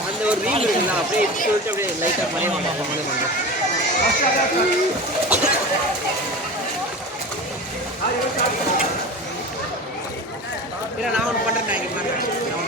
அந்த ஒரு ரீல் இருக்குல்ல அப்படியே சொல்லிட்டு அப்படியே லைட்டாக மறைய மாட்டேன். நான் ஒன்று பண்ணுறேன்.